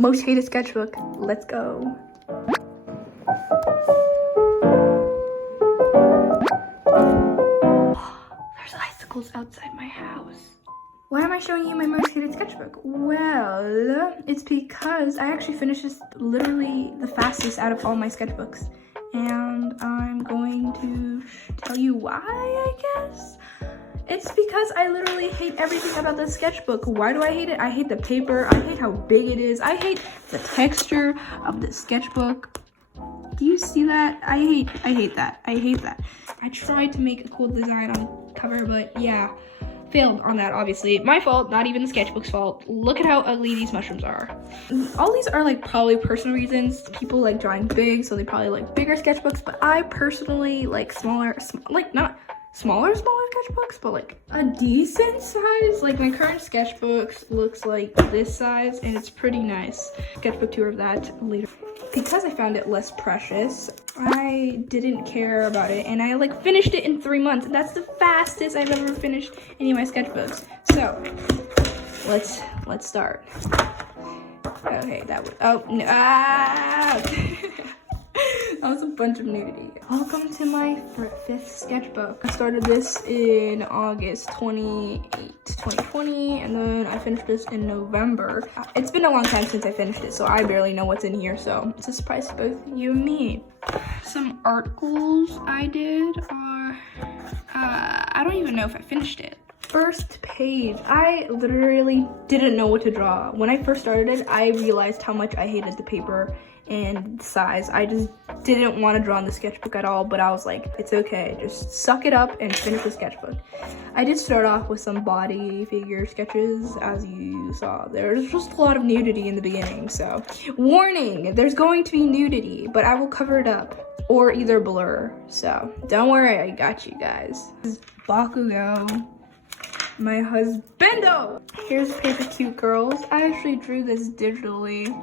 Most hated sketchbook. Let's go. There's icicles outside my house. Why am I showing you my most hated sketchbook? Well, it's because I actually finished this literally the fastest out of all my sketchbooks. And I'm going to tell you why, I guess. It's because I literally hate everything about this sketchbook. Why do I hate it? I hate the paper. I hate how big it is. I hate the texture of the sketchbook. Do you see that? I hate that. I hate that. I tried to make a cool design on the cover, but yeah, failed on that, obviously. My fault, not even the sketchbook's fault. Look at how ugly these mushrooms are. All these are like probably personal reasons. People like drawing big, so they probably like bigger sketchbooks, but I personally like smaller, like not smaller sketchbooks, but like a decent size. Like my current sketchbook looks like this size, and it's pretty nice. Sketchbook tour of that later. Because I found it less precious, I didn't care about it, and I like finished it in 3 months. That's the fastest I've ever finished any of my sketchbooks. So let's start. Okay, that was, oh no, that was a bunch of nudity. Welcome to my 5th sketchbook. I started this in August 28, 2020, and then I finished this in November. It's been a long time since I finished it, so I barely know what's in here, so it's a surprise to both you and me. Some articles I did are, I don't even know if I finished it. First page, I literally didn't know what to draw. When I first started, I realized how much I hated the paper and size. I just didn't want to draw in the sketchbook at all, but I was like, it's okay, just suck it up and finish the sketchbook. I did start off with some body figure sketches. As you saw, there's just a lot of nudity in the beginning, so warning, there's going to be nudity, but I will cover it up or either blur, so don't worry, I got you guys. This is Bakugo, my husbando. Here's Paper Cute Girls. I actually drew this digitally.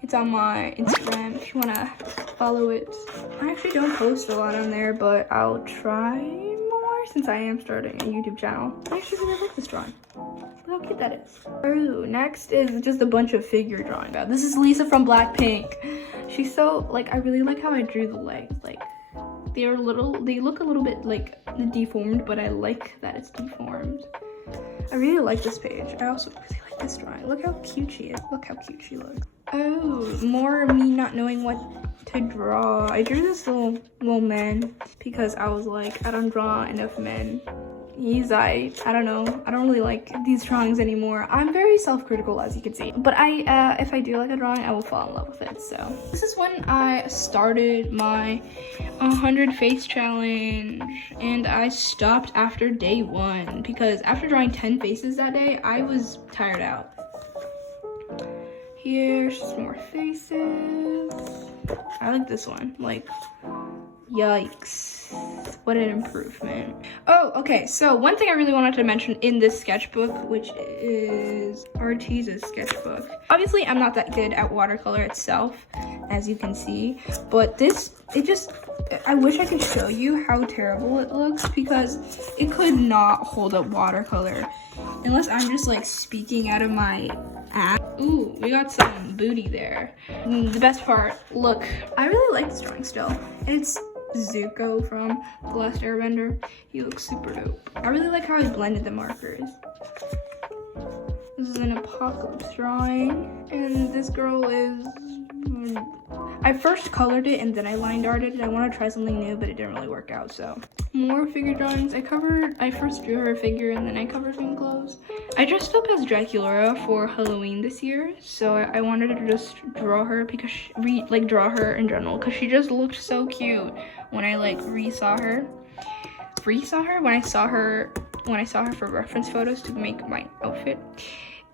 It's on my Instagram if you wanna follow it. I actually don't post a lot on there, but I'll try more since I am starting a YouTube channel. I actually really like this drawing. Look how cute that is. Oh, next is just a bunch of figure drawing. This is Lisa from Blackpink. She's so, like, I really like how I drew the legs. Like, they look a little bit like deformed, but I like that it's deformed. I really like this page. I also really like this drawing. Look how cute she is. Look how cute she looks. Oh, more me not knowing what to draw. I drew this little man because I was like, I don't draw enough men. I don't know. I don't really like these drawings anymore. I'm very self-critical, as you can see. But if I do like a drawing, I will fall in love with it. So this is when I started my 100 face challenge, and I stopped after day 1 because after drawing 10 faces that day, I was tired out. Here's some more faces. I like this one. Like, yikes, what an improvement. Oh, okay, so one thing I really wanted to mention in this sketchbook, which is Arteeza's sketchbook. Obviously, I'm not that good at watercolor itself, as you can see, but I wish I could show you how terrible it looks because it could not hold up watercolor unless I'm just like speaking out of my ass. Ooh, we got some booty there. The best part, look, I really like this drawing still. And it's Zuko from The Last Airbender. He looks super dope. I really like how I blended the markers. This is an apocalypse drawing, and this girl is, I first colored it and then I line darted it. I want to try something new, but it didn't really work out, so. More figure drawings. I first drew her figure and then I covered some clothes. I dressed up as Dracula for Halloween this year, so I wanted to just draw her because draw her in general because she just looked so cute when I like when I saw her for reference photos to make my outfit.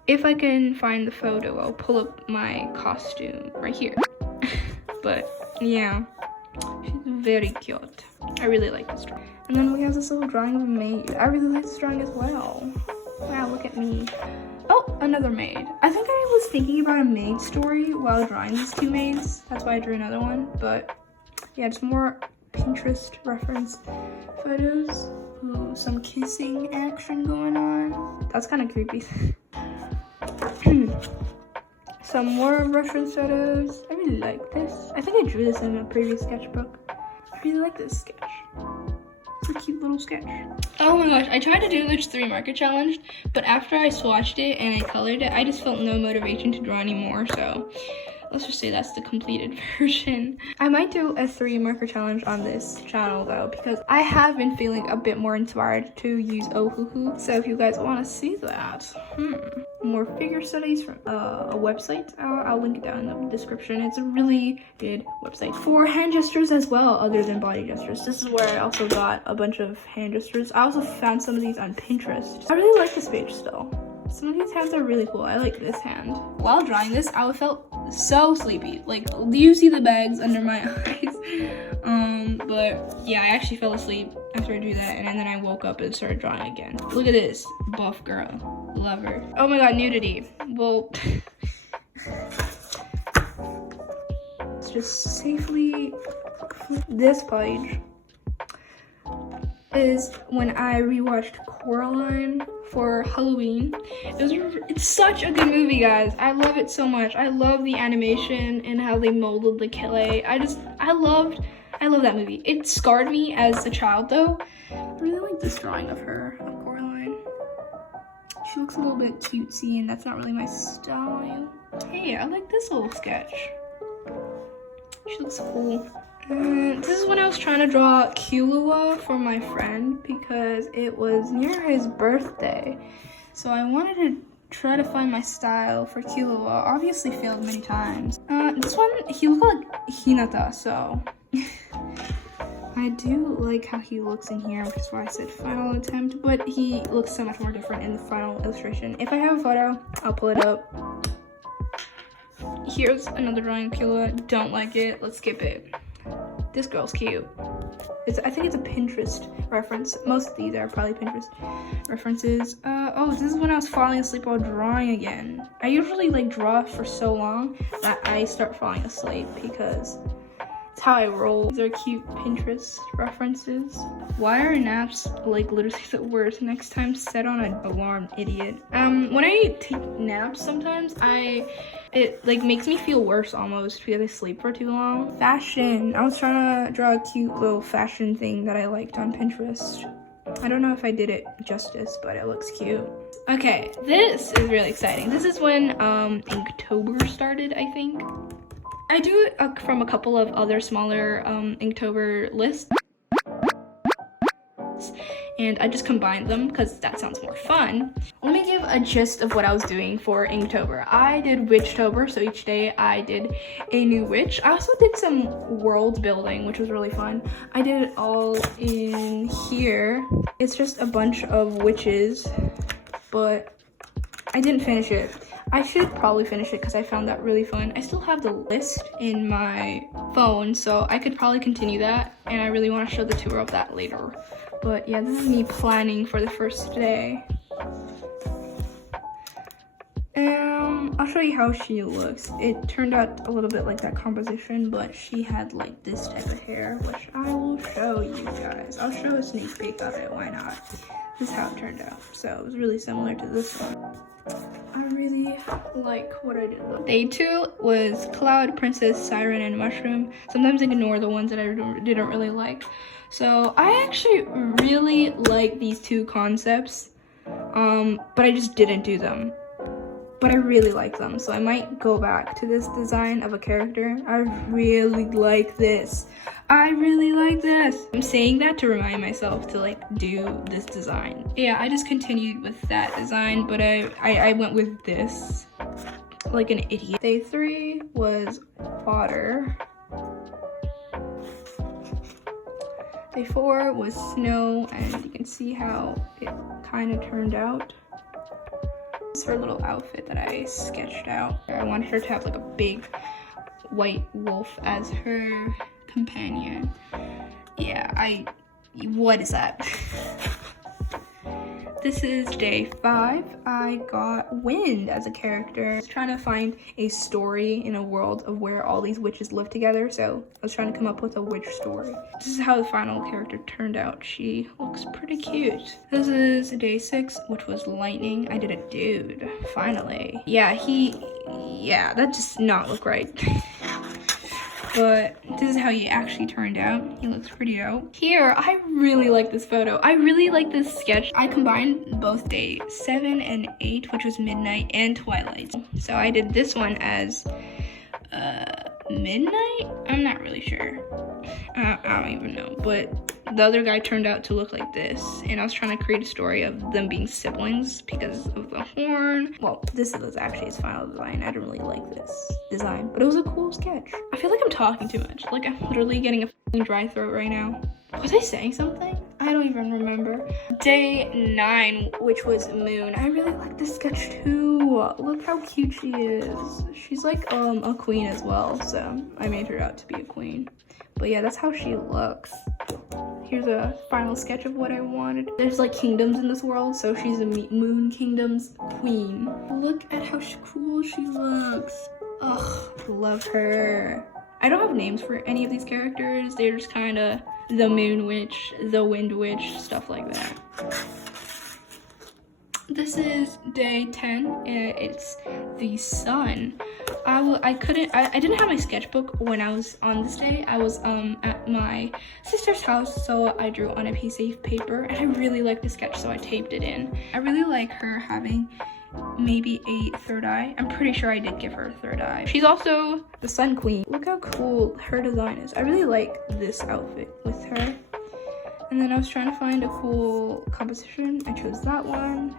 If I can find the photo, I'll pull up my costume right here. But yeah, she's very cute. I really like this drawing. And then we have this little drawing of a maid. I really like this drawing as well. Wow, look at me. Oh, another maid. I think I was thinking about a maid story while drawing these 2 maids. That's why I drew another one. But yeah, just more Pinterest reference photos. Ooh, some kissing action going on. That's kind of creepy. Some more reference photos. I really like this. I think I drew this in a previous sketchbook. I really like this sketch. It's a cute little sketch. Oh my gosh, I tried to do this 3 marker challenge, but after I swatched it and I colored it, I just felt no motivation to draw anymore, so let's just say that's the completed version. I might do a 3 marker challenge on this channel though, because I have been feeling a bit more inspired to use Ohuhu. So if you guys want to see that, more figure studies from a website, I'll link it down in the description. It's a really good website for hand gestures as well, other than body gestures. This is where I also got a bunch of hand gestures. I also found some of these on Pinterest. I really like this page still. Some of these hands are really cool. I like this hand. While drawing this, I felt so sleepy. Like, do you see the bags under my eyes? But yeah, I actually fell asleep after I drew that, and then I woke up and started drawing again. Look at this, buff girl, love her. Oh my god, nudity. Well, let's just safely. This page is when I rewatched Coraline for Halloween. It's such a good movie, guys. I love it so much. I love the animation and how they molded the clay. I love that movie. It scarred me as a child though. I really like this drawing of her, of Coraline. She looks a little bit cutesy and that's not really my style. Hey, I like this little sketch. She looks cool. This is when I was trying to draw Kilua for my friend because it was near his birthday. So I wanted to try to find my style for Kilua. Obviously failed many times. This one, he looked like Hinata, so I do like how he looks in here, which is why I said final attempt, but he looks so much more different in the final illustration. If I have a photo, I'll pull it up. Here's another drawing of Kilua. Don't like it. Let's skip it. This girl's cute. I think it's a Pinterest reference. Most of these are probably Pinterest references. Oh, this is when I was falling asleep while drawing again. I usually like draw for so long that I start falling asleep because it's how I roll. These are cute Pinterest references. Why are naps like literally the worst? Next time set on an alarm, idiot. When I take naps sometimes it like makes me feel worse almost because I sleep for too long. Fashion. I was trying to draw a cute little fashion thing that I liked on Pinterest. I don't know if I did it justice, but it looks cute. Okay, this is really exciting. This is when Inktober started, I think. I do it from a couple of other smaller Inktober lists. And I just combined them because that sounds more fun. Let me give a gist of what I was doing for Inktober. I did Witchtober, so each day I did a new witch. I also did some world building, which was really fun. I did it all in here. It's just a bunch of witches, but I didn't finish it. I should probably finish it because I found that really fun. I still have the list in my phone, so I could probably continue that, and I really want to show the tour of that later. But yeah, this is me planning for the first day. I'll show you how she looks. It turned out a little bit like that composition, but she had like this type of hair, which I will show you guys. I'll show a sneak peek of it, why not? This is how it turned out. So it was really similar to this one. I really like what I did. Day 2 was Cloud, Princess, Siren, and Mushroom. Sometimes ignore the ones that I didn't really like. So I actually really like these 2 concepts, but I just didn't do them. But I really like them, so I might go back to this design of a character. I really like this. I really like this. I'm saying that to remind myself to like do this design. Yeah, I just continued with that design, but I went with this like an idiot. Day 3 was water. Day 4 was snow, and you can see how it kind of turned out. This is her little outfit that I sketched out. I wanted her to have like a big white wolf as her companion. Yeah, what is that? This is day 5. I got Wind as a character. I was trying to find a story in a world of where all these witches live together, so I was trying to come up with a witch story. This is how the final character turned out. She looks pretty cute. This is day 6, which was Lightning. I did a dude, finally. Yeah, that does not look right. But this is how he actually turned out. He looks pretty dope. Here, I really like this photo. I really like this sketch. I combined both day 7 and 8, which was midnight and twilight. So I did this one as midnight? I'm not really sure. I don't even know. But the other guy turned out to look like this. And I was trying to create a story of them being siblings because of the horn. Well, this was actually his final design. I didn't really like this design, but it was a cool sketch. I feel like I'm talking too much. Like I'm literally getting a dry throat right now. Was I saying something? I don't even remember. Day 9, which was Moon. I really like this sketch too. Look how cute she is. She's like a queen as well, so I made her out to be a queen. But yeah, that's how she looks. Here's a final sketch of what I wanted. There's like kingdoms in this world, so she's a Moon Kingdom's queen. Look at how cool she looks. Ugh, love her. I don't have names for any of these characters. They're just kind of the Moon Witch, the Wind Witch, stuff like that. This is day 10. It's the sun. I didn't have my sketchbook when I was on this day. I was at my sister's house, so I drew on a piece of paper, and I really liked the sketch, so I taped it in. I really like her having maybe a third eye. I'm pretty sure I did give her a third eye. She's also the Sun Queen. Look how cool her design is. I really like this outfit with her. And then I was trying to find a cool composition. I chose that one.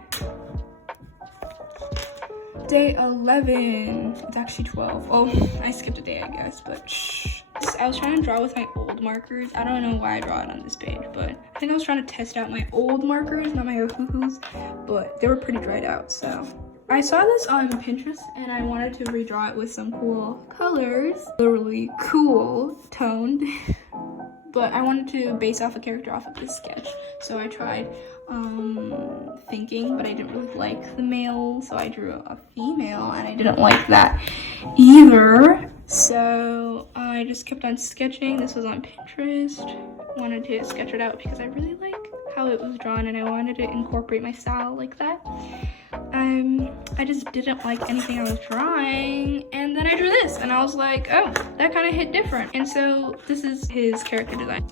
Day 11. It's actually 12. Oh, I skipped a day, I guess, but shh. I was trying to draw with my old markers. I don't know why I draw it on this page, but I think I was trying to test out my old markers, not my hoo-hoos, but they were pretty dried out, so. I saw this on Pinterest, and I wanted to redraw it with some cool colors. Literally cool toned. But I wanted to base off a character off of this sketch, so I tried thinking, but I didn't really like the male, so I drew a female, and I didn't like that either. So I just kept on sketching. This was on Pinterest. Wanted to sketch it out because I really like how it was drawn, and I wanted to incorporate my style like that. I just didn't like anything I was drawing, and then I drew this, and I was like, oh, that kind of hit different. And so this is his character design.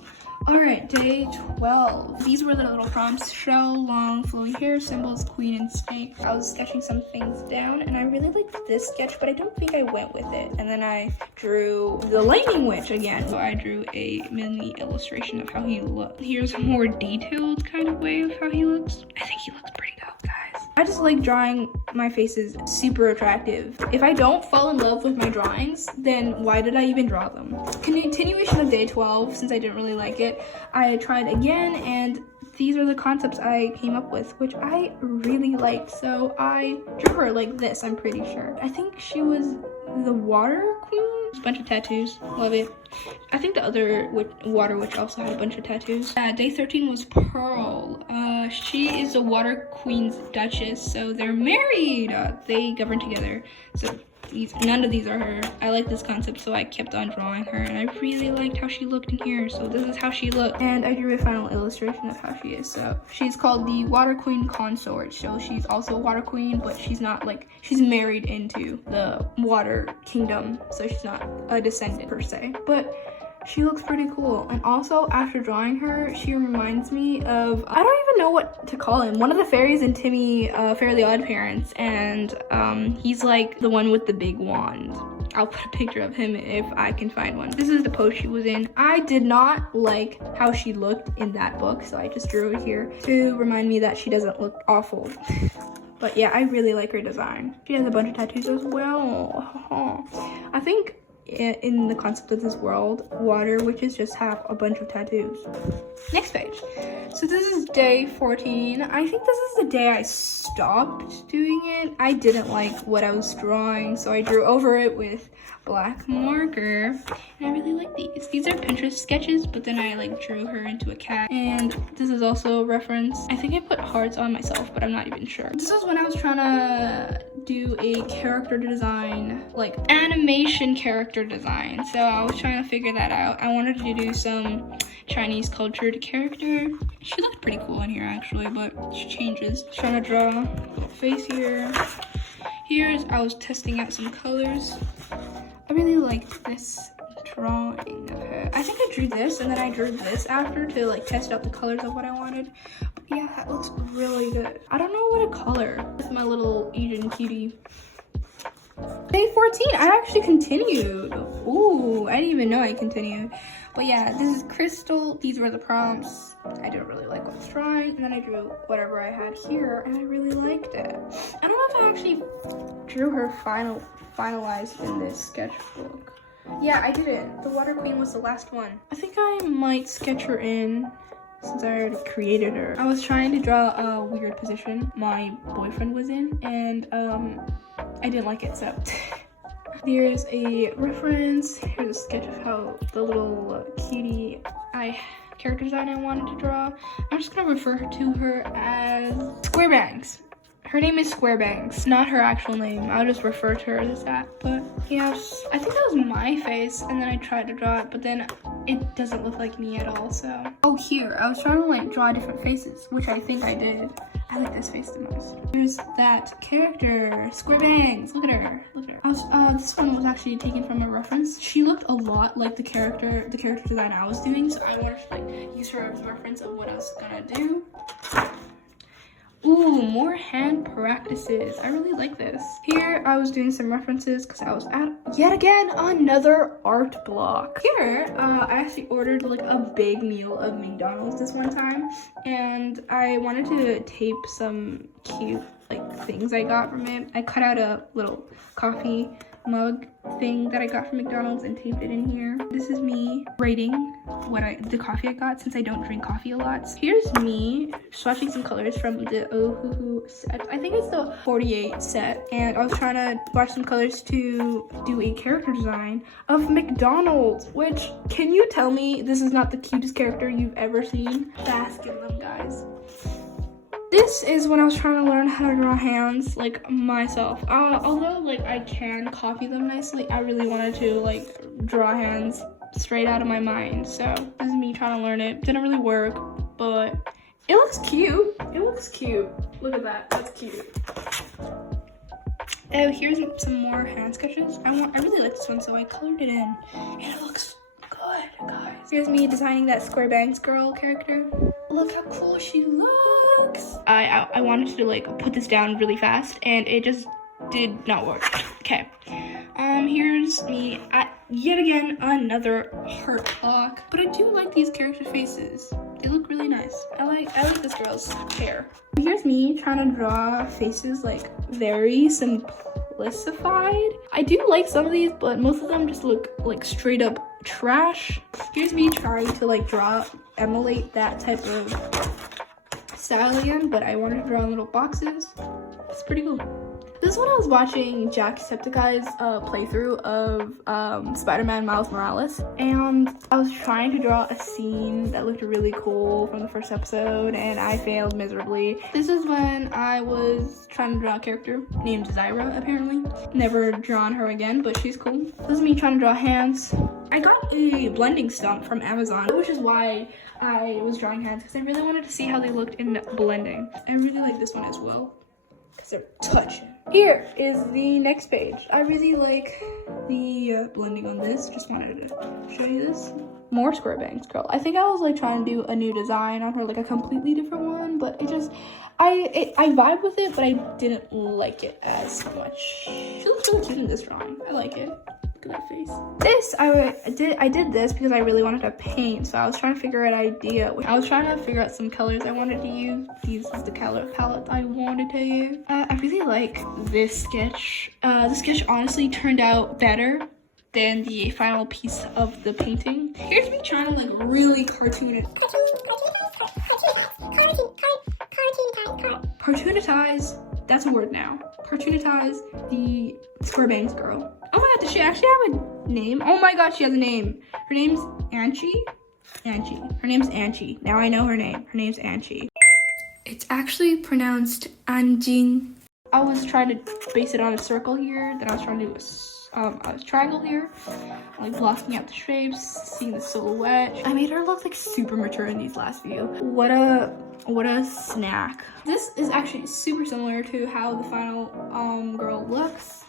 All right, day 12. These were the little prompts: shell, long, flowy hair, symbols, queen, and snake. I was sketching some things down, and I really liked this sketch, but I don't think I went with it. And then I drew the lightning witch again. So I drew a mini illustration of how he looked. Here's a more detailed kind of way of how he looks. I think he looks pretty dope, guys. I just like drawing my faces super attractive. If I don't fall in love with my drawings, then why did I even draw them? Continuation of day 12, since I didn't really like it, I tried again, and these are the concepts I came up with, which I really liked. So I drew her like this, I'm pretty sure. I think she was the water queen. A bunch of tattoos, love it. I think the other water witch also had a bunch of tattoos. Day 13 was Pearl. She is the water queen's duchess, so they're married. They govern together. So none of these are her. I like this concept, so I kept on drawing her, and I really liked how she looked in here. So this is how she looked, and I drew a final illustration of how she is. So she's called the Water Queen Consort. So she's also a water queen, but she's not like, she's married into the water kingdom, so she's not a descendant per se, but she looks pretty cool. And also, after drawing her, she reminds me of, I don't even know what to call him, one of the fairies in Timmy, Fairly Odd Parents, and he's like the one with the big wand. I'll put a picture of him if I can find one. This is the pose she was in. I did not like how she looked in that book, so I just drew it here to remind me that she doesn't look awful. But yeah, I really like her design. She has a bunch of tattoos as well. I think in the concept of this world, water witches just have a bunch of tattoos. Next page. So this is day 14. I think this is the day I stopped doing it. I didn't like what I was drawing, so I drew over it with black marker. And I really like these. These are Pinterest sketches, but then I like drew her into a cat. And this is also a reference. I think I put hearts on myself, but I'm not even sure. This is when I was trying to do a character design, like animation character design. So I was trying to figure that out. I wanted to do some Chinese cultured character. She looked pretty cool in here actually, but she changes. Trying to draw a face here. Here's, I was testing out some colors. I really liked this drawing of her. I think I drew this and then I drew this after to like test out the colors of what I wanted. But yeah, that looks really good. I don't know what to color with my little Asian cutie. Day 14, I actually continued. Ooh, I didn't even know I continued. But yeah, this is Crystal. These were the prompts. I didn't really like what I was drawing. And then I drew whatever I had here and I really liked it. I don't know if I actually drew her finalized in this sketchbook. Yeah, I did it. The Water Queen was the last one. I think I might sketch her in since I already created her. I was trying to draw a weird position my boyfriend was in and I didn't like it, so. There's a reference. Here's a sketch of how the little cutie character design I wanted to draw. I'm just gonna refer to her as Squarebangs. Her name is Squarebangs, not her actual name. I'll just refer to her as that. But yeah, I think that was my face, and then I tried to draw it, but then it doesn't look like me at all, so. Oh, here, I was trying to like draw different faces, which I think I did. I like this face the most. There's that character, Squarebangs. Look at her, look at her. This one was actually taken from a reference. She looked a lot like the character design I was doing, so I wanted to like use her as a reference of what I was gonna do. Ooh, more hand practices. I really like this. Here, I was doing some references because I was at, yet again, another art block. Here, I actually ordered like a big meal of McDonald's this one time. And I wanted to tape some cute like things I got from it. I cut out a little coffee mug thing that I got from McDonald's and taped it in here. This is me rating the coffee I got since I don't drink coffee a lot. Here's me swatching some colors from the Ohuhu set. I think it's the 48 set. And I was trying to swatch some colors to do a character design of McDonald's, which, can you tell me this is not the cutest character you've ever seen? Bask in them, guys. This is when I was trying to learn how to draw hands, like, myself. Although, like, I can copy them nicely, I really wanted to, like, draw hands straight out of my mind. So, this is me trying to learn it. Didn't really work, but it looks cute. It looks cute. Look at that. That's cute. Oh, here's some more hand sketches. I really like this one, so I colored it in. And it looks good, guys. Here's me designing that Squarebangs girl character. Look how cool she looks. I wanted to like put this down really fast and it just did not work. Okay. Here's me at yet again another heart block. But I do like these character faces. They look really nice. I like this girl's hair. Here's me trying to draw faces like very simplified. I do like some of these, but most of them just look like straight up trash. Here's me trying to like emulate that type of style again, but I wanted to draw little boxes. It's pretty cool. This one I was watching Jacksepticeye's playthrough of Spider-Man Miles Morales, and I was trying to draw a scene that looked really cool from the first episode, and I failed miserably. This is when I was trying to draw a character named Zyra, apparently. Never drawn her again, but she's cool. This is me trying to draw hands. I got a blending stump from Amazon, which is why I was drawing hands, because I really wanted to see how they looked in blending. I really like this one as well, because they're touching. Here is the next page. I really like the blending on this. Just wanted to show you this. More Squarebangs girl. I think I was like trying to do a new design on her, like a completely different one, but it just, I vibe with it, but I didn't like it as much. She looks really cute in this drawing. I like it. Look at that face. This, I did this because I really wanted to paint, so I was trying to figure out I was trying to figure out some colors I wanted to use. This is the color palette I wanted to use. I really like this sketch. The sketch honestly turned out better then the final piece of the painting. Here's me trying to like really cartoonize, that's a word now. Cartoonize the square bangs girl. Oh my god, does she actually have a name? Oh my god, she has a name. Her name's Anchi. Her name's Anchi. Now I know her name. Her name's Anchi. It's actually pronounced Anjing. I was trying to base it on a circle here, then I was trying to do a triangle here, like blocking out the shapes, seeing the silhouette. I made her look like super mature in these last few. What a snack. This is actually super similar to how the final girl looks.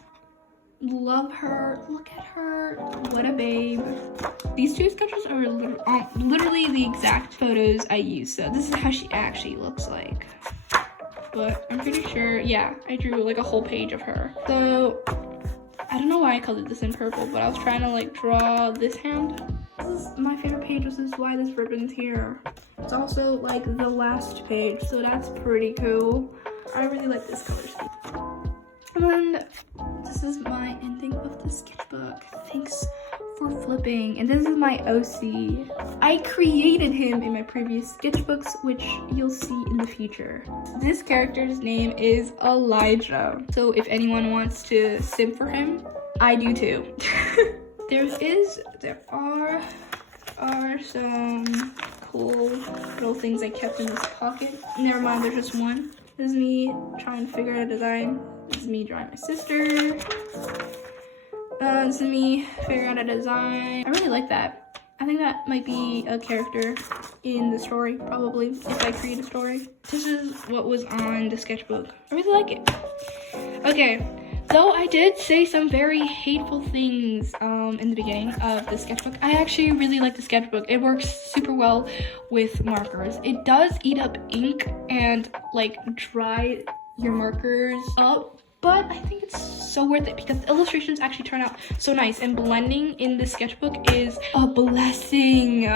Love her. Look at her. What a babe. These two sketches are literally the exact photos I used. So this is how she actually looks like. But I'm pretty sure, yeah, I drew like a whole page of her. So I don't know why I colored this in purple, but I was trying to like draw this hand. This is my favorite page. This is why this ribbon's here. It's also like the last page, so that's pretty cool. I really like this color scheme. And this is my ending of the sketchbook. Thanks for flipping. And this is my OC. I created him in my previous sketchbooks, which you'll see in the future. This character's name is Elijah. So if anyone wants to simp for him, I do too. There are some cool little things I kept in this pocket. Never mind, there's just one. This is me trying to figure out a design. This is me drawing my sister. This is me figuring out a design. I really like that. I think that might be a character in the story, probably, if I create a story. This is what was on the sketchbook. I really like it. Okay, though I did say some very hateful things in the beginning of the sketchbook, I actually really like the sketchbook. It works super well with markers. It does eat up ink and like dry your markers up, but I think it's so worth it because the illustrations actually turn out so nice, and blending in the sketchbook is a blessing.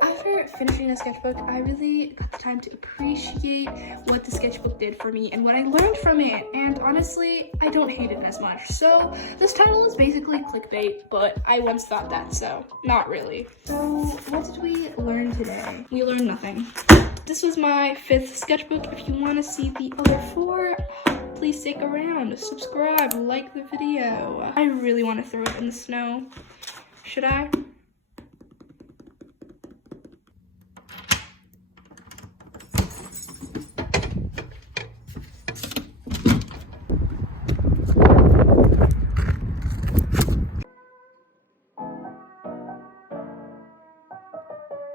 After finishing the sketchbook, I really got the time to appreciate what the sketchbook did for me and what I learned from it, and honestly, I don't hate it as much. So this title is basically clickbait, but I once thought that, so not really. So what did we learn today? We learned nothing. This was my 5th sketchbook. If you want to see the other 4, please stick around, subscribe, like the video. I really want to throw it in the snow. Should I?